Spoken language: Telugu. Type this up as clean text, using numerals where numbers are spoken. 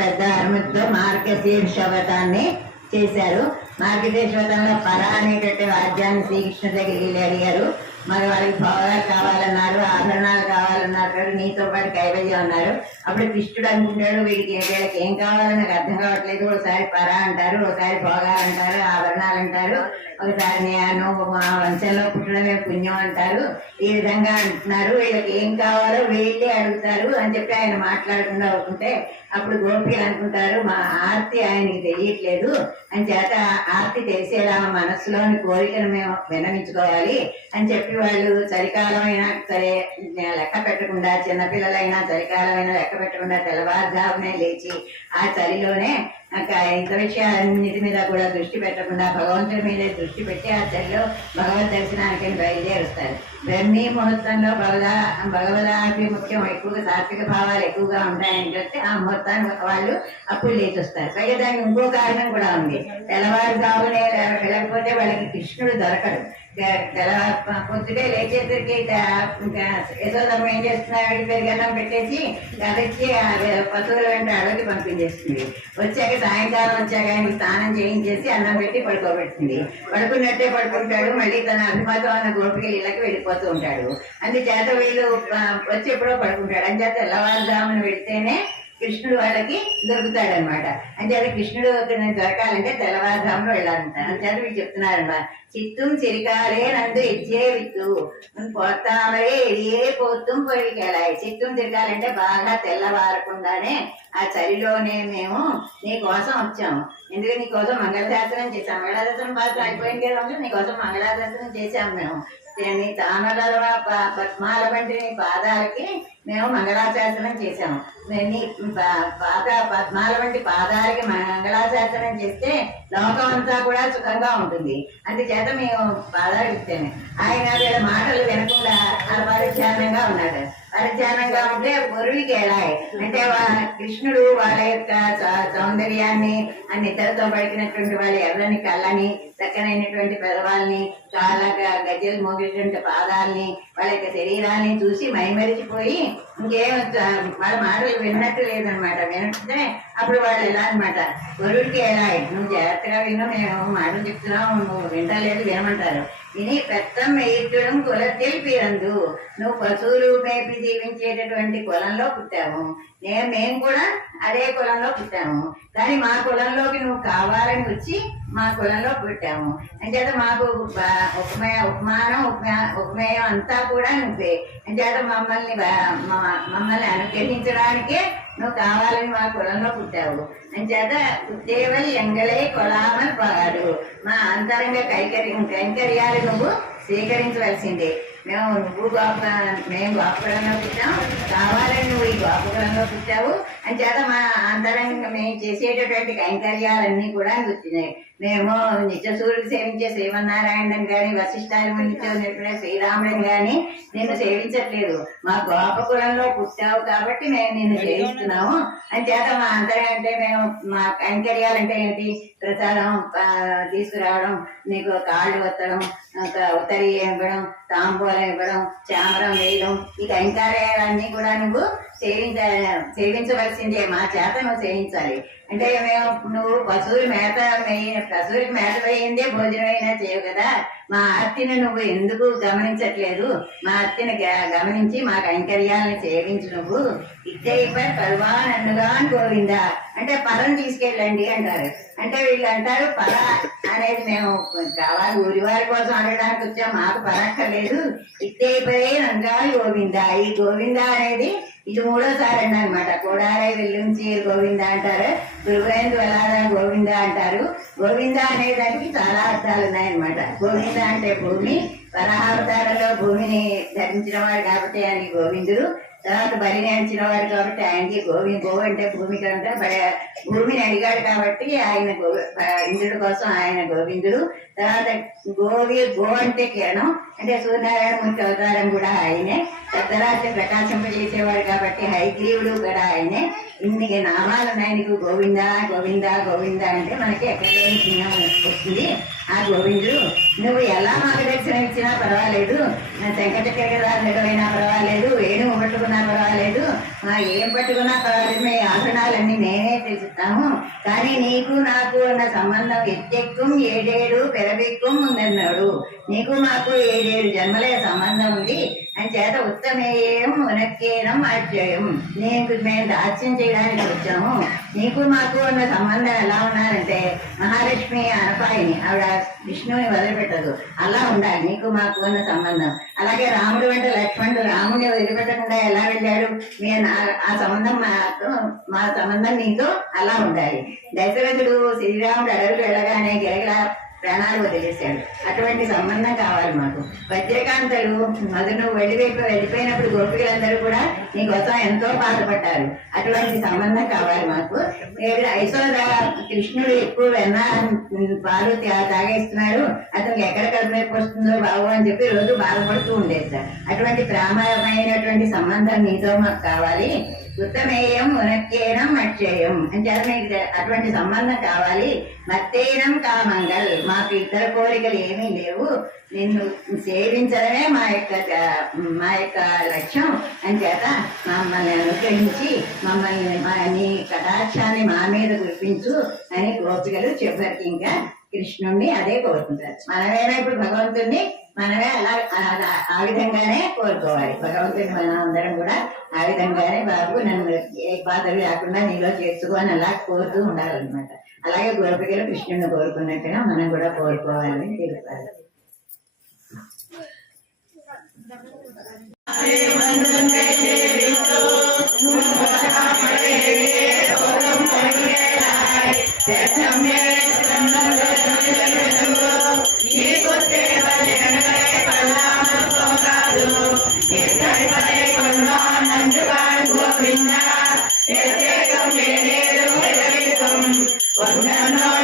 పెద్ద హనుమతితో మార్గశీర్ష వ్రతాన్ని చేశారు. మార్గశీర్ష వ్రతంలో పర అనేటటువంటి వాద్యాన్ని శ్రీకృష్ణ దగ్గరికి అడిగారు. మరి వాళ్ళకి భోగాలు కావాలన్నారు, ఆభరణాలు కావాలన్నారు, నీతో పాటు కైవల్యం అన్నారు. అప్పుడు కృష్ణుడు అనుకుంటాడు, వీళ్ళకి ఏం కావాలో నాకు అర్థం కావట్లేదు. ఒకసారి పర అంటారు, ఒకసారి భోగాలు అంటారు, ఆభరణాలు అంటారు, ఒకసారి నేను వంశంలో పుట్టడమే పుణ్యం అంటారు. ఈ విధంగా అంటున్నారు. వీళ్ళకి ఏం కావాలో వీళ్ళే అడుగుతారు అని చెప్పి ఆయన మాట్లాడకుండా అవుతుంటే అప్పుడు గోపికలు అనుకుంటారు, మా ఆర్తి ఆయనకి తెలియట్లేదు అని చేత ఆర్తి తెలిసేలా మనస్సులోని కోరికను మేము విన్నవించుకోవాలి అని చెప్పి వాళ్ళు చలికాలం అయినా సరే లెక్క పెట్టకుండా, చిన్నపిల్లలైనా చలికాలమైనా లెక్క పెట్టకుండా తెల్లవారుజామునే లేచి ఆ చలిలోనే ఇంత విషయాలన్నిటి మీద కూడా దృష్టి పెట్టకుండా భగవంతుడి మీదే దృష్టి పెట్టి ఆ చలిలో భగవద్ దర్శనానికి బయలుదేరుస్తారు. బ్రహ్మీ ముహూర్తంలో భగవదాభిముఖ్యం ఎక్కువగా సాత్విక భావాలు ఎక్కువగా ఉంటాయని చెప్తే ఆ ముహూర్తాన్ని వాళ్ళు అప్పుడు లేచి వస్తారు. పైగా దానికి ఇంకో కారణం కూడా ఉంది. తెల్లవారుజామునే వెళ్ళకపోతే వాళ్ళకి కృష్ణుడు దొరకడు. పొద్దుటే లేచేసరికి యశోదమ్మ ఏం చేస్తున్నారు, పెరిగన్నం పెట్టేసి గదచ్చి పశువుల వెంట అడవికి పంపించేస్తుంది. వచ్చాక సాయంకాలం వచ్చాక ఆయనకి స్నానం చేయించేసి అన్నం పెట్టి పడుకోబెడుతుంది. పడుకున్నట్టే పడుకుంటాడు. మళ్ళీ తన అభిమతం అన్న గోపికలు ఇళ్ళకి వెళ్ళిపోతూ ఉంటాడు. అందుచేత వీళ్ళు వచ్చి ఎప్పుడో పడుకుంటాడు. అంచేత తెల్లవారుజామున వెళ్తేనే కృష్ణుడు వాళ్ళకి దొరుకుతాడనమాట. అంచేత కృష్ణుడు దొరకాలంటే తెల్లవారుజామున వెళ్ళాలంటారు. అంచేత వీళ్ళు చెప్తున్నారన్నమాట, చిత్తుం చిరికాలే నందు ఇచ్చే విత్తు పోతామరే ఎడియే పోతుం పొడికెళ్ళాయి. చిత్తుం చిరకాలంటే బాగా తెల్లవారకుండానే ఆ చలిలోనే మేము నీ కోసం వచ్చాము. ఎందుకంటే నీ కోసం మంగళశాసనం చేశాం. మంగళాశాసనం బాగా అయిపోయింది కదా, నీ కోసం మంగళాశాసనం చేశాము. మేము నీ తామర పద్మాల వంటి నీ పాదాలకి మేము మంగళాశాసనం చేశాము. నీ పద్మాల వంటి పాదాలకి మంగళాశాసనం చేస్తే లోకం అంతా కూడా సుఖంగా ఉంటుంది. అందుచేత మేము పాదాలు ఇచ్చాము. ఆయన వీళ్ళ మాటలు వినకుండా పరిధ్యానంగా ఉన్నాడు. పరిధ్యానంగా ఉంటే పొరుడికి ఎలాయి అంటే కృష్ణుడు వాళ్ళ యొక్క సౌందర్యాన్ని ఆ నిద్రతో పడికినటువంటి వాళ్ళ ఎర్రని కళ్ళని, చక్కనైనటువంటి పెదవాళ్ళని, కాళ్ళ గజ్జలు మోగేటువంటి పాదాలని, వాళ్ళ యొక్క శరీరాన్ని చూసి మైమరిచిపోయి ఇంకేం వాళ్ళ మాటలు విన్నట్టు లేదనమాట. వినంటే అప్పుడు వాళ్ళు ఎలా అనమాట, పొరుడికి ఎలా నువ్వు జాగ్రత్తగా విను, మేము మాటలు చెప్తున్నావు, నువ్వు వింటలేదు వినమంటారు. విని పెత్తం మేయిట్టడం కులത്തിൽ పిరందు, నువ్వు పశువులు మేపి జీవించేటటువంటి కులంలో పుట్టాము. మేము కూడా అదే కులంలో పుట్టాము. కానీ మా కులంలోకి నువ్వు కావాలని వచ్చి మా కులంలో పుట్టాము. అంచేత మాకు ఉపమేయం అంతా కూడా నువ్వే. అంచేత మమ్మల్ని అనుగ్రహించడానికే నువ్వు కావాలని మా కులంలో పుట్టావు. అంచేత పుట్టేవల్ ఎంగలే కొలామని పాడు. మా అంతరంగ కైంకర్యాలు నువ్వు స్వీకరించవలసిందే. మేము గోపురంలో పుట్టాము, కావాలని నువ్వు ఈ గోపురంలో పుట్టావు. అంచేత మా అంతరంగ మేము చేసేటటువంటి కైంకర్యాలన్నీ కూడా గుర్తున్నాయి. మేము నిత్యసూరుడు సేవించే శ్రీమన్నారాయణని కానీ, వశిష్ఠాన్ని నిలిపిన శ్రీరాముడిని కానీ నిన్ను సేవించట్లేదు. మా గోపకులంలో పుట్టావు కాబట్టి మేము నిన్ను సేవిస్తున్నాము. అంచేత మా అంటే మేము మా కైంకర్యాలంటే ఏంటి, ప్రసాదం తీసుకురావడం, నీకు కాళ్ళు వత్తడం, ఉత్తరి ఇవ్వడం, తాంబూలం ఇవ్వడం, చామరం వేయడం, ఈ కైంకర్యాలన్నీ కూడా నువ్వు సేవించవలసిందే. మా చేత నువ్వు సేవించాలి. అంటే నువ్వు పశువులకి మేత వేయిందే భోజనం అయినా చేయవు కదా. మా అత్తిని నువ్వు ఎందుకు గమనించట్లేదు? మా అత్తిని గమనించి మా కైంకర్యాలను సేవించు. నువ్వు ఇద్దరిపై పరువా నన్నుగా గోవిందా అంటే పరం తీసుకెళ్ళండి అంటారు. అంటే వీళ్ళు అంటారు పర అనేది మేము కావాలి ఊరివారి కోసం అడగడానికి వచ్చాం, మాకు పరక్కర్లేదు. ఇద్దరిపై నన్నుగా గోవిందా. ఈ గోవిందా అనేది ఇది మూడోసారి అండి అనమాట. కోడారై వెల్లుంచి గోవింద అంటారు, గురువైందు వెలారా గోవింద అంటారు. గోవింద అనే దానికి చాలా అర్థాలు ఉన్నాయన్నమాట. గోవింద అంటే భూమి, వరాహావతారంలో భూమిని ధరించిన వాడు కాబట్టి ఆయన గోవిందుడు. తర్వాత బలిని అంచిన వాడు కాబట్టి ఆయనకి గో అంటే భూమి కంటే భూమిని అడిగాడు కాబట్టి ఆయన ఇంద్రుడి కోసం ఆయన గోవిందుడు. తర్వాత గో అంటే కిరణం, అంటే సూర్యనారాయణ ముఖ్య అవతారం కూడా ఆయనే. పెద్దరాత్రి ప్రకాశింపజేసేవాడు కాబట్టి హైగ్రీవుడు కూడా ఆయనే. ఇన్ని నామాలు ఉన్నాయి నీకు. గోవింద గోవింద గోవింద అంటే మనకి ఎక్కడ లేని పుణ్యం వస్తుంది. ఆ గోవిందుడు నువ్వు ఎలా మార్గదర్శనం ఇచ్చినా పర్వాలేదు, శంకచక్రైనా పర్వాలేదు, వేణువు పట్టుకున్నా పర్వాలేదు, ఏం పట్టుకున్నా పర్వాలేదు, మీ ఆసనాలన్నీ నేనే తెలుస్తాము. కానీ నీకు నాకు ఉన్న సంబంధం ఎత్తెక్కుం ఏడేడు పెరబెక్కుం ఉందన్నాడు. నీకు మాకు 7 జన్మలే సంబంధం ఉంది అని చేత ఉత్తమేయం ఉనక్కేనం ఆశ్చర్యం. మేము దాస్యం చేయడానికి వచ్చాము. నీకు మాకు ఉన్న సంబంధం ఎలా ఉన్నారంటే మహాలక్ష్మి అనపాయిని, ఆవిడ విష్ణువుని వదిలిపెట్టదు, అలా ఉండాలి నీకు మాకు ఉన్న సంబంధం. అలాగే రాముడు అంటే లక్ష్మణుడు రాముడిని వదిలిపెట్టకుండా ఎలా వెళ్ళాడు, ఆ సంబంధం మా సంబంధం నీతో అలా ఉండాలి. దశరథుడు శ్రీరాముడు అడవులు వెళ్ళగానే గిరగిల ప్రాణాలు వదిలేశాడు. అటువంటి సంబంధం కావాలి మాకు. వజ్రకాంతలు మధును వెళ్ళిపోయినప్పుడు గోపికలందరూ కూడా నీకోసం ఎంతో బాధపడ్డారు. అటువంటి సంబంధం కావాలి మాకు. యశోద కృష్ణుడు ఎక్కువ వెన్న పాలు తాగేస్తున్నాడు, అతనికి ఎక్కడ కడుపు వస్తుందో బాబు అని చెప్పి రోజు బాధపడుతూ ఉండేది సార్. అటువంటి ప్రామాణమైనటువంటి సంబంధం నీతో మాకు కావాలి. ఉత్తమేయం ఉనక్కేనం అక్షయం అని చెప్పి అటువంటి సంబంధం కావాలి. మత్తేనం కామంగల్, మాకు ఇతర కోరికలు ఏమీ లేవు, నిన్ను సేవించడమే మా యొక్క లక్ష్యం అని చేత మమ్మల్ని అనుగ్రహించి మమ్మల్ని నీ కటాక్షాన్ని మా మీద కురిపించు అని గోపికలు చివరికి ఇంకా కృష్ణుణ్ణి అదే కోరుకుంటారు. మనమేనా ఇప్పుడు భగవంతుణ్ణి మనమే అలా ఆ విధంగానే కోరుకోవాలి. భగవంతుని మనం అందరం కూడా ఆ విధంగానే బాబు నన్ను ఏ బాధలు లేకుండా నీలో చేసుకో అని అలా కోరుతూ ఉండాలన్నమాట. అలాగే గోపికలు కృష్ణుని కోరుకున్నట్టుగా మనం కూడా కోరుకోవాలని తెలుపాలి. Govinda,